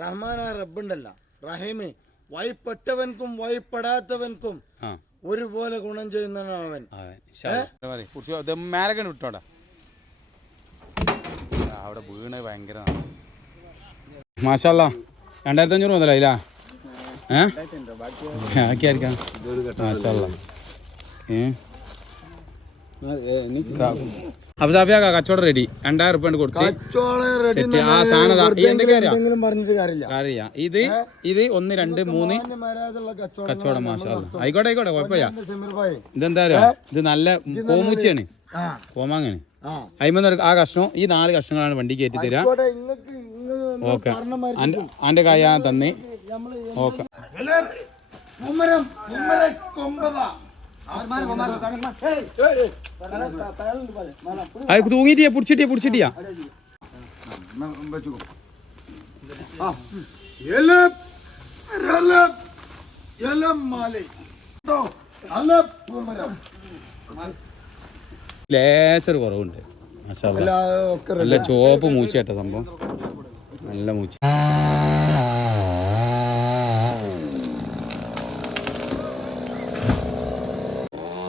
റഹ്മാനായ റബ്ബുണ്ടല്ല റഹീമ് വഴിപ്പെട്ടവൻക്കും വഴിപ്പെടാത്തവൻക്കും ഒരുപോലെ ഗുണം ചെയ്യുന്നവൻ മേലെ വിട്ടോടാ അവിടെ വീണ് ഭയങ്കര മാഷാല്ലാ 2500 മുതലായില്ല ആക്കിയായിരിക്കാം മാഷാല്ലാ അബുദാബിയാ കച്ചവടം റെഡി 2000 റുപ്യ കൊടുത്ത് ആ സാധനം അറിയാം ഇത് 1 2 3 കച്ചവടം മാഷാല്ലാ ആയിക്കോട്ടെ കുഴപ്പമില്ല ഇതെന്താ പറയാ ഇത് നല്ല കോമൂച്ചയാണ് കോമാങ്ങാണ് അയിമന്ന് ആ കഷ്ണം ഈ 4 കഷ്ണങ്ങളാണ് വണ്ടി കയറ്റി തരാ ഓക്കെ അന്റെ കായ തന്നെ ഓക്കെ അത് തൂങ്ങിട്ടിയാ പിടിച്ചിട്ടിയാ ലേച്ചർ കുറവുണ്ട് നല്ല ചോപ്പ് മൂച്ചേട്ട സംഭവം നല്ല മൂച്ച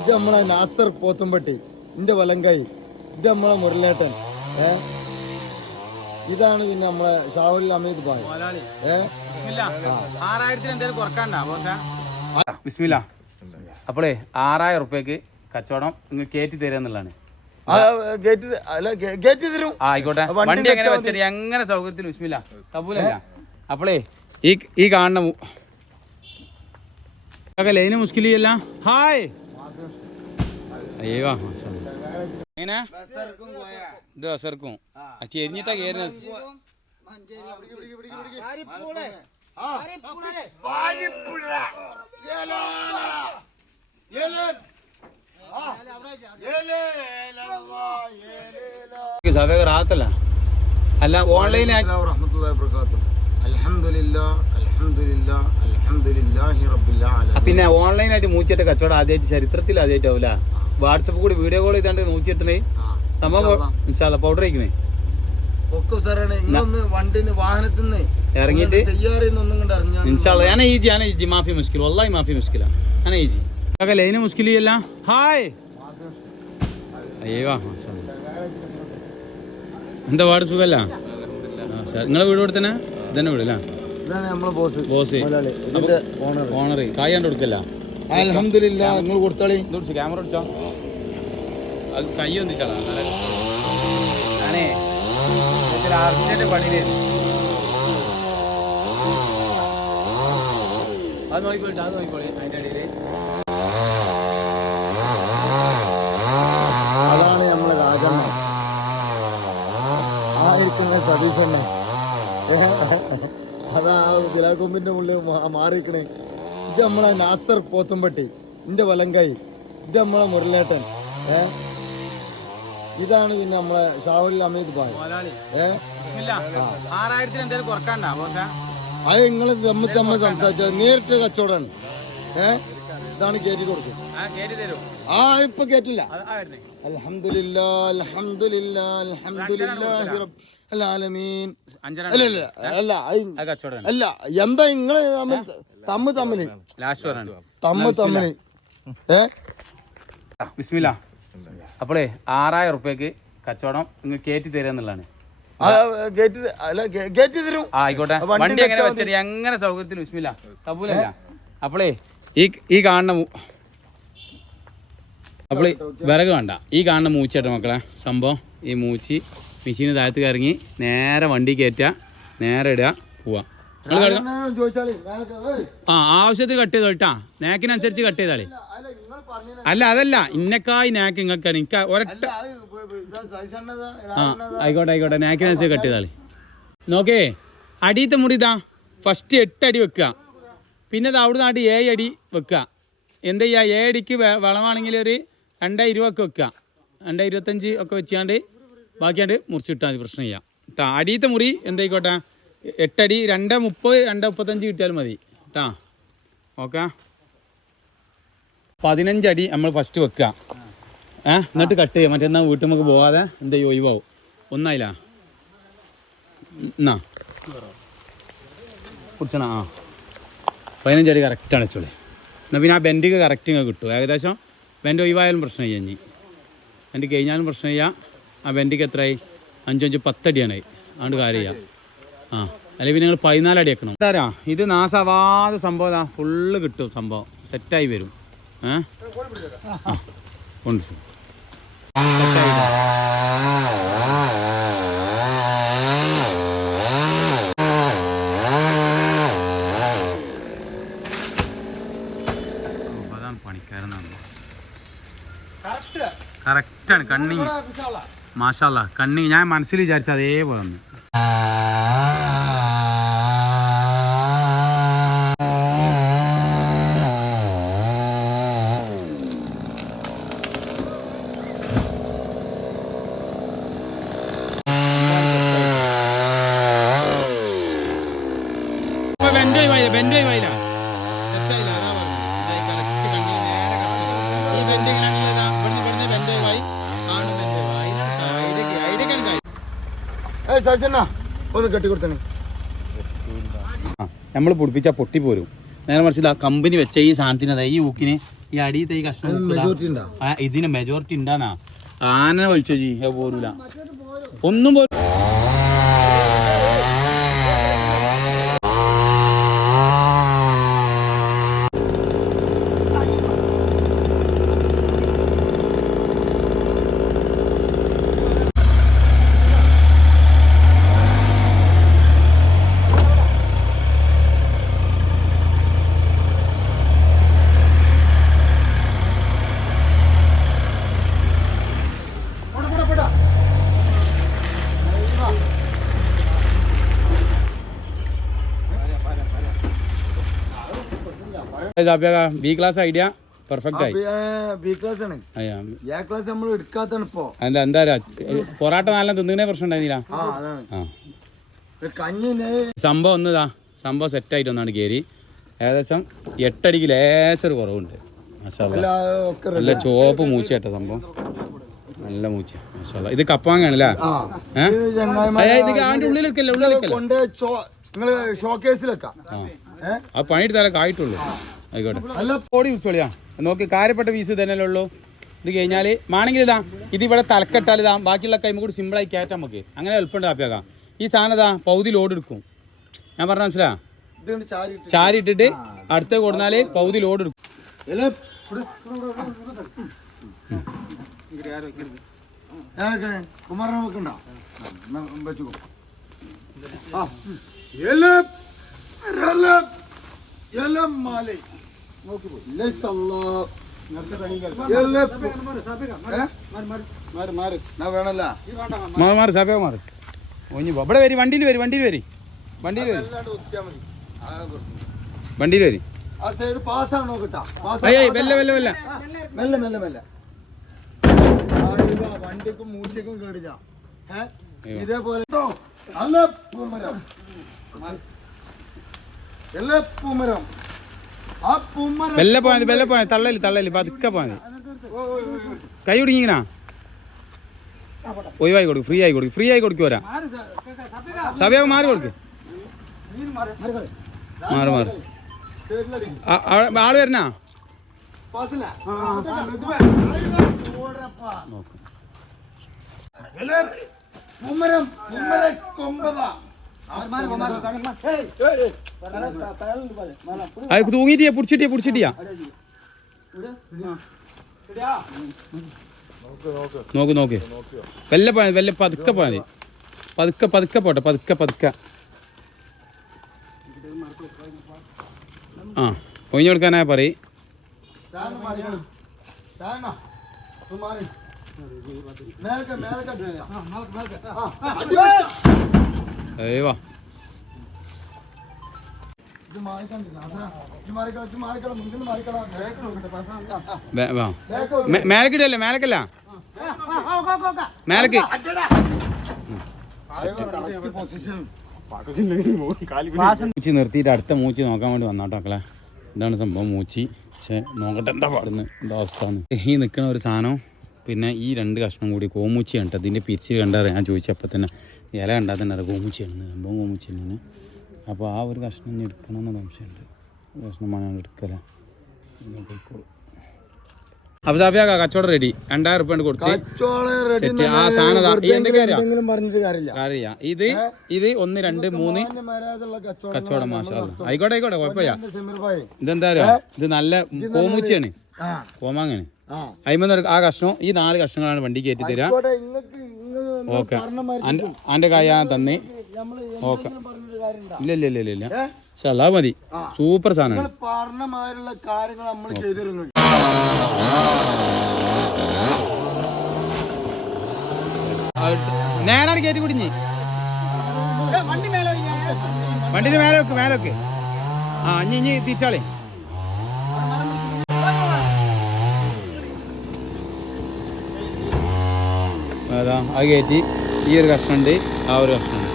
ഇത് നമ്മളെ നാസർ പോത്തുംപട്ടി എന്റെ വലങ്കായി ഇത് നമ്മളെ മുരളേട്ടൻ ഇതാണ് പിന്നെ നമ്മളെ ഷാഹുൽ അമീദ് ഭായ് ബിസ്മില്ലാ അപ്പോളേ 6000 റുപ്യക്ക് കച്ചവടം നിങ്ങൾ കയറ്റി തരാന്നുള്ളതാണ് ആയിക്കോട്ടെ വണ്ടി എങ്ങനെ വെച്ചടി എങ്ങനെ സൗകര്യത്തിൽ ബിസ്മില്ല കബൂലല്ല അപ്പോളേ ഈ കാണുന്ന ലൈന് മുസ്കിലിയല്ല ഹായ് അയ്യോ എങ്ങനെ ഇത് അസർക്കും ചെരിഞ്ഞിട്ടാ കയറുന്നത് റാത്തല്ല അല്ല ഓൺലൈൻ പിന്നെ ഓൺലൈനായിട്ട് മൂച്ചിട്ട് കച്ചവടം ആദ്യമായിട്ട് ചരിത്രത്തിൽ ആദ്യമായിട്ടാവൂല വാട്സപ്പ് കൂടി വീഡിയോ കോൾ ചെയ്താണ്ട് മൂച്ചിട്ടേ സംഭവം പൗഡർ കഴിക്കണേ ഇറങ്ങിയിട്ട് ഞാൻ ഈജി മാഫി മുഷ്കിൽ വല്ലാഹി മാഫി മുഷ്കില ഞാൻ ഈജി ലൈന് മുഷ്കിലിയല്ല ഹായ് അയ്യോ എന്താ പാട് സുഖല്ല നിങ്ങളെ വീട് ഇവിടെ തന്നെ ഇതന്നെ വീടല്ല ബോസ് ഓണർ കായാണ്ട് കൊടുക്കല്ല അൽഹംദുലില്ലാ നിങ്ങൾ കൊടുത്താളി ക്യാമറ എടുത്തോ അത് കൈ വന്നിട്ടാ ഞാനേ അർജന്റ് പണിയിലായിരുന്നു അത് നോക്കിക്കോളി അതിൻ്റെ ഇടയിൽ അതാണ് നമ്മളെ രാജമ്മ ആയിരിക്കുന്ന സതീശണ്ണ അതാ വിലാകൊമ്പിന്റെ മുകളിൽ മാറിക്കണേ ഇത് നമ്മളെ നാസർ പോത്തുംപട്ടി എന്റെ വലങ്കായി ഇത് നമ്മളെ മുരളേട്ടൻ ഇതാണ് പിന്നെ നമ്മളെ ഷാഹുൽ അമീദ് ഭായ് അത് നിങ്ങൾ തമ്മിൽ സംസാരിച്ചാൽ നേരിട്ട് കച്ചവടമാണ് ഇതാണ് കയറ്റി കൊടുക്കും ഇപ്പൊ കേട്ടില്ല അൽഹംദുലില്ലാ അൽഹംദുലില്ലാ അൽഹംദുലില്ലാഹി റബ്ബിൽ ആലമീൻ അല്ല എന്താ നിങ്ങള് തമ്മില് ബിസ്മില്ലാ അപ്പോളേ 6000 റുപ്യക്ക് കച്ചവടം നിങ്ങൾ കയറ്റി തരാന്നുള്ളതാണ് ആയിക്കോട്ടെ വണ്ടി എങ്ങനെ വെച്ചടി എങ്ങനെ സൗകര്യത്തിൽ ബിസ്മില്ലാ കബൂലല്ല അപ്പോളേ ഈ കാണുന്ന അപ്പോൾ വിറക് വേണ്ട ഈ കാണുന്ന മൂച്ചേട്ട മക്കളെ സംഭവം ഈ മൂച്ചി മെഷീന് താഴത്ത് ഇറങ്ങി നേരെ വണ്ടി കയറ്റുക നേരെ ഇടുക പോവാ ആവശ്യത്തിന് കട്ട് ചെയ്തോ കേട്ടാ നേക്കിനനുസരിച്ച് കട്ട് ചെയ്താളി അല്ല അതല്ല ഇന്നക്കായി നേക്ക് നിങ്ങൾക്കാണ് എനിക്ക് ഒരൊറ്റ ആയിക്കോട്ടെ നേക്കിനനുസരിച്ച് കട്ട് ചെയ്താളി നോക്കേ അടിയത്തെ മുറി ഇതാ ഫസ്റ്റ് 8 അടി വെക്കുക പിന്നെ ഇത് അവിടെ നിന്നായിട്ട് 7 അടി വെക്കുക എന്താ ചെയ്യുക 7 അടിക്ക് വളമാണെങ്കിൽ ഒരു 220 ഒക്കെ വെക്കുക 225 ഒക്കെ വെച്ചാണ്ട് ബാക്കിയാണ്ട് മുറിച്ചിട്ടാൽ മതി പ്രശ്നം ചെയ്യാം കേട്ടോ അടിയത്തെ മുറി എന്തായിക്കോട്ടെ 8 അടി 230 235 കിട്ടിയാലും മതി കേട്ടോ ഓക്കെ 15 അടി നമ്മൾ ഫസ്റ്റ് വെക്കുക എന്നിട്ട് കട്ട് ചെയ്യുക മറ്റന്നാൾ വീട്ടിൽ നമുക്ക് പോകാതെ എന്താ ഒഴിവാവും ഒന്നായില്ല എന്നാ കുടിച്ചണ ആ 15 അടി കറക്റ്റാണ് വെച്ചോളി. എന്നാൽ പിന്നെ ആ ബെൻഡിക്ക് കറക്റ്റ് ഇങ്ങനെ കിട്ടും. ഏകദേശം ബെൻഡ് ഒഴിവായാലും പ്രശ്നം ചെയ്യാം. ഇനി ബെൻഡ് കഴിഞ്ഞാലും പ്രശ്നം ചെയ്യാം. ആ ബെൻഡിക്ക് എത്രയായി 5 10 അടിയാണ്. അതുകൊണ്ട് കാര്യം ചെയ്യാം. ആ അല്ലെങ്കിൽ പിന്നെ നിങ്ങൾ 14 അടി വെക്കണം. എന്താ ഇത് നാശാവാതെ സംഭവം ഫുള്ള് കിട്ടും. സംഭവം സെറ്റായി വരും. ഉണ്ട് കറക്റ്റാണ്. കണ്ണിങ് മാഷാല്ലാ കണ്ണിങ് ഞാൻ മനസ്സിൽ വിചാരിച്ച അതേപോലെ ഒന്ന്. ഒന്ന് കെട്ടിക്കൊടുത്തേ. നമ്മൾ പൊടിപ്പിച്ച പൊട്ടിപ്പോരും. നേരെ മറിച്ച് ആ കമ്പനി വെച്ച ഈ സാധനത്തിന് ഈ ഊക്കിന് ഈ അടിയത്തെ ഈ കഷ്ണം ഇതിന് മെജോറിറ്റി ഉണ്ടാന്നാ ആന വലിച്ചോ ജി പോരൂല ഒന്നും പോലും. ബി ക്ലാസ് ഐഡിയ പെർഫെക്റ്റ് ആയി. ബി ക്ലാസ് ആണ്. എ ക്ലാസ് നമ്മൾ എടുക്കാത്താണ് ഇപ്പോ. എന്താ പൊറാട്ട നല്ല തിന്നുന്നേ പ്രശ്നം ഉണ്ടായിരുന്നില്ല. സംഭവം ഒന്നതാ സംഭവം സെറ്റായിട്ട് ഒന്നാണ് കയറി. ഏകദേശം 8 അടിക്ക് ലേച്ചർ കുറവുണ്ട്. നല്ല ചുവപ്പ് മൂച്ച കേട്ടോ സംഭവം. നല്ല മൂച്ച മാഷാ. ഇത് കപ്പാങ്ങാണ് അല്ലേ? അതിന്റെ ഉള്ളിലെടുക്കല്ലേ ആ പണിയെടുത്താലൊക്കെ ആയിട്ടുള്ളൂ. ആയിക്കോട്ടെ ഓടി വിളിച്ചോളിയാ. നോക്കി കാര്യപ്പെട്ട പീസ് തന്നെയല്ലേ ഉള്ളൂ. ഇത് കഴിഞ്ഞാൽ വേണമെങ്കിൽ ഇതാ ഇതിവിടെ തലക്കെട്ടാൽ ഇതാ ബാക്കിയുള്ള കൈമ കൂടി സിമ്പിളായി കയറ്റാം നമുക്ക്. അങ്ങനെ എളുപ്പമുണ്ട് കാപ്പിയാക്കാം. ഈ സാധനം ഇതാ പൗതി ലോഡ് എടുക്കും. ഞാൻ പറഞ്ഞ മനസ്സിലാ ചാരി ഇട്ടിട്ട് അടുത്ത കൊടുത്താൽ പൗതി ലോഡ് എടുക്കും. ഇവിടെ വരി വണ്ടിയിൽ വരി വണ്ടിയിൽ വരി വണ്ടിയിൽ വരി വണ്ടിയിൽ വരി. വെല്ല വെല്ല വെല്ല മെല്ലെ മെല്ലെ മെല്ലെ വണ്ടിക്കും മൂച്ചക്കും കേടില്ല. ഇതേപോലെ വെല്ല പോയത് വെല്ല പോയത് തള്ളല് തള്ളല് പതുക്കെ പോയത്. കൈ കുടുങ്ങിക്കണ ഒഴിവായി കൊടുക്കും. ഫ്രീ ആയി കൊടുക്കും. ഫ്രീ ആയി കൊടുക്കും. വരാ സഭയൊക്കെ മാറി കൊടുക്ക്. മാറി മാറി ആള് വരണ അത് തൂങ്ങിട്ടിയാ പിടിച്ചിട്ടിയാ. നോക്ക് നോക്ക് വെല്ല പോയാൽ വെല്ല പതുക്കെ പോയാൽ മതി. പതുക്കെ പതുക്കെ പോട്ടെ. പതുക്കെ പതുക്കെ ആ ഒഴിഞ്ഞു കൊടുക്കാനാ പറയും. വാ മേലക്കിടല്ലേ മേലക്കല്ല മേലക്ക് മൂച്ചി നിർത്തിയിട്ട് അടുത്ത മൂച്ചി നോക്കാൻ വേണ്ടി വന്നാട്ടോ മക്കളെ. ഇതാണ് സംഭവം മൂച്ചി. പക്ഷെ നോക്കട്ടെ എന്താ പാടുന്നത് എന്താ അവസ്ഥ. ഈ നിൽക്കുന്ന ഒരു സാധനം പിന്നെ ഈ 2 കഷ്ണം കൂടി കോമൂച്ചിയാണ് കേട്ടോ. ഇതിൻ്റെ പിരിച്ചിൽ കണ്ടറിയാം. ഞാൻ ചോദിച്ചപ്പോൾ തന്നെ ഇല കണ്ടാൽ തന്നെ അറിയാം കോമൂച്ചിയാണ്, സംഭവം കോമൂച്ചി തന്നെയാണ്. അപ്പോൾ ആ ഒരു കഷ്ണം ഇനി എടുക്കണമെന്ന് സംശയമുണ്ട്. കഷ്ണമാണ് ഞാൻ എടുക്കല. അപ്പോൾ സാഫിയാക്ക കച്ചവടം റെഡി. 2000 റുപ്യ കൊടുത്ത് സെറ്റ്. ആ സാധനം അറിയാം. ഇത് 1 2 3 കച്ചവടം. മാഷാ അല്ലാഹ്. ആയിക്കോട്ടെ കുഴപ്പമില്ല. ഇതെന്താ പറയുക, ഇത് നല്ല കോമൂച്ചിയാണ്, കോമാങ്ങാണ്. അയിമന്ന് ആ കഷ്ണം, ഈ 4 കഷ്ണങ്ങളാണ് വണ്ടി കയറ്റി തരാം. ഓക്കെ, എൻ്റെ കൈ ഞാൻ തന്നെ. ഓക്കെ, ഇല്ല അല്ലാ മതി. സൂപ്പർ സാധനമാണ്. നേരാണ് കയറ്റി കുടിഞ്ഞ് വണ്ടിന്റെ മേലെ വെക്ക്. ആ ഇനി തിരിച്ചാളേ. അതാ അത് കയറ്റി. ഈ ഒരു കഷ്ണമുണ്ട്, ആ ഒരു കഷ്ണമുണ്ട്.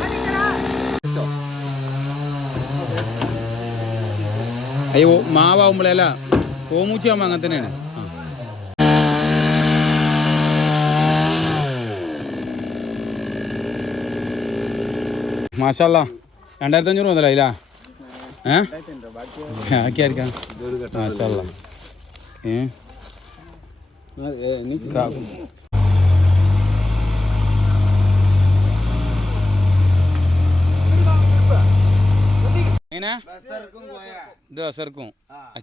അയ്യോ മാവാകുമ്പോഴല്ല, കോമൂച്ചി ആകുമ്പോൾ അങ്ങനെ തന്നെയാണ്. മാഷാ അല്ലാഹ് 2500 മുതലായില്ല. ആക്കിയായിരിക്കാം. മാഷാ അല്ലാഹ്. എങ്ങനെ ഇത് അസർക്കും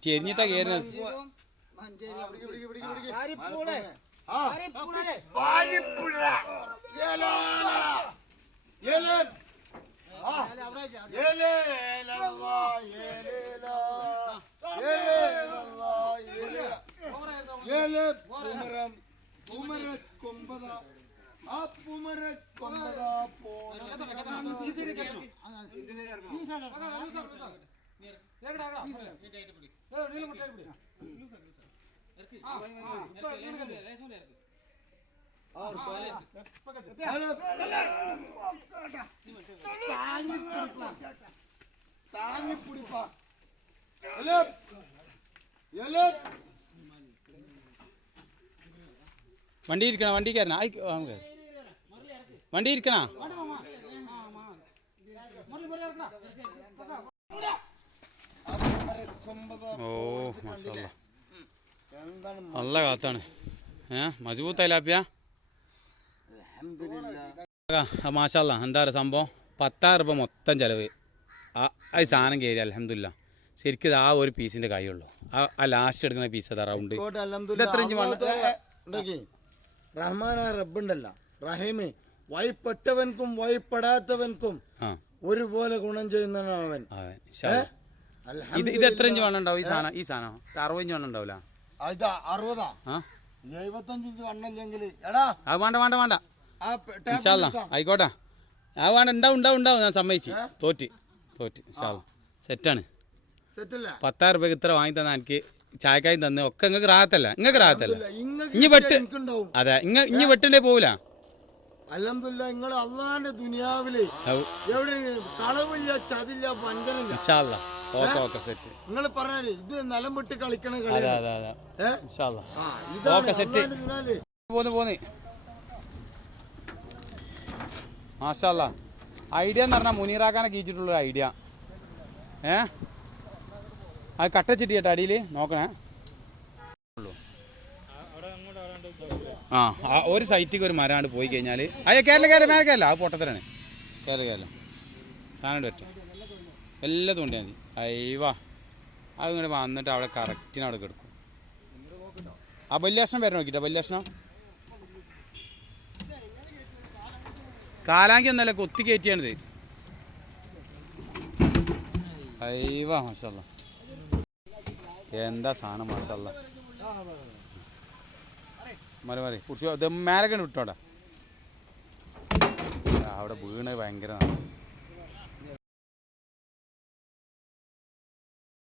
ചെരിഞ്ഞിട്ടാ കയറുന്നത്. വണ്ടി ഇരിക്കണ, വണ്ടി കയറണ, വണ്ടി ഇരിക്കണ. ഓ മാഷാ നല്ല കാത്താണ്. മജബൂത്തലാപ്പിയ. മാഷാ എന്താ പറയുക സംഭവം, 10,000 രൂപ മൊത്തം ചിലവ്. ആ സാധനം കയറി അൽഹംദുലില്ലാ. ശരിക്കും ഇത് ആ ഒരു പീസിന്റെ കൈയുള്ളൂ. ആ ലാസ്റ്റ് എടുക്കുന്ന പീസ് അതാ റൗണ്ട്. റഹ്മാനായ റബ്ബുണ്ടല്ല, റഹീമേ, വഴിപ്പെട്ടവൻക്കും വഴിപ്പെടാത്തവൻക്കും ഒരുപോലെ ഗുണം ചെയ്യുന്നവൻ. ഇത് എത്ര ഇഞ്ച് വണ്ണം ഉണ്ടാവും ഈ സാധനം? ഈ സാധനം 60 ഇഞ്ച് വണ്ണം ഉണ്ടാവില്ല. 60 75 ഇഞ്ച് വണ്ണില്ലെങ്കിൽ വേണ്ട ആയിക്കോട്ടെ. ആ വേണ്ട, ഉണ്ടാവും. ഞാൻ സമ്മതിച്ചു. തോറ്റ് സെറ്റാണ്. 10,000 രൂപയ്ക്ക് ഇത്ര വാങ്ങി തന്നെ എനിക്ക് ചായക്കായും തന്നെ ഒക്കെ നിങ്ങൾക്ക് റാഹത്തല്ല. ഇനി വെട്ട്. അതെ, ഇനി വെട്ടിണ്ടേ പോവില്ല. അൽഹംദുലില്ലാ, നിങ്ങൾ അള്ളാന്റെ ദുനിയാവില് എവിടെ കളവില്ല, ചതില്ല, വഞ്ചനയില്ല. Okay set. നിങ്ങൾ പറഞ്ഞാല് ഇത് നിലം വിട്ട് കളിക്കണ കളി. പോന്ന് മാഷാ അല്ലാഹ്. ഐഡിയ എന്ന് പറഞ്ഞാൽ മുനീറാക്കാനെ കീച്ചിട്ടുള്ളൊരു ഐഡിയ. അത് കട്ടച്ചിട്ട് കേട്ടോ അടിയിൽ നോക്കണേ. ഒരു സൈറ്റിക്ക് ഒരു മരമാണ് പോയി കഴിഞ്ഞാൽ അയ്യോ കേരള അത് പൊട്ടത്തരാണ്. കേരള സാധനം പറ്റും എല്ലാം തോണ്ടിയാൽ മതി. അയ്യവാ അത് ഇങ്ങനെ വന്നിട്ട് അവിടെ കറക്റ്റിന് അവിടെ കിടക്കും. ആ ബല്യാക്ഷണം വരെ നോക്കിട്ടോ. ബല്യാക്ഷണം കാലാങ്കി ഒന്നല്ല, കൊത്തി കയറ്റിയാണിത്. അയ്യവാ മാഷാ അല്ലാഹ്, എന്താ സാധനം മാഷാ അല്ലാഹ്. മറി കുറിച്ച് മേലൊക്കെ വിട്ടോടാ. അവിടെ വീണ് ഭയങ്കര